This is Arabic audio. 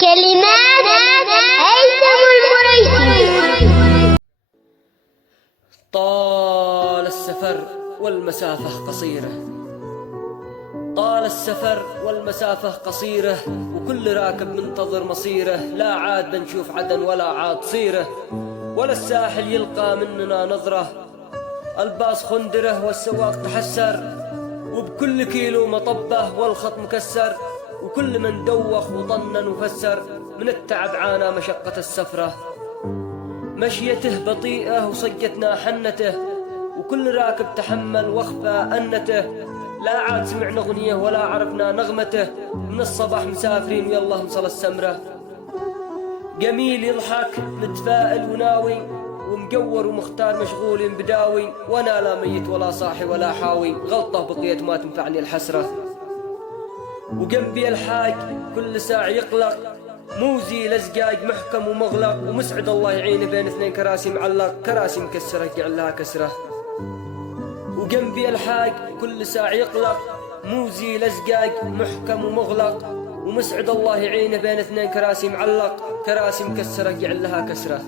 كلمات هيثم البريسي. طال السفر والمسافة قصيرة، طال السفر والمسافة قصيرة، وكل راكب منتظر مصيره. لا عاد بنشوف عدن ولا عاد صيره، ولا الساحل يلقى مننا نظرة. الباص خندره والسواق تحسر، وبكل كيلو مطبه والخط مكسر. وكل من دوخ وطنن وفسر، من التعب عانى مشقة السفرة. مشيته بطيئة وصجتنا حنته، وكل راكب تحمل وخفى أنته. لا عاد سمعنا أغنية ولا عرفنا نغمته، من الصباح مسافرين ويلا نصل السمرة. جميل يضحك متفائل وناوي، ومقور ومختار مشغول بداوي. وانا لا ميت ولا صاحي ولا حاوي، غلطة بقيت ما تنفعني الحسرة. وجنبي الحاج كل ساعة يقلق، موزي لزقاق محكم ومغلق. ومسعد الله يعينه بين اثنين كراسي معلق، كراسي مكسرة يجعل لها كسرة. وجنبي الحاج كل ساعة يقلق، موزي لزقاق محكم ومغلق. ومسعد الله يعينه بين اثنين كراسي معلق، كراسي مكسرة يجعل لها كسرة.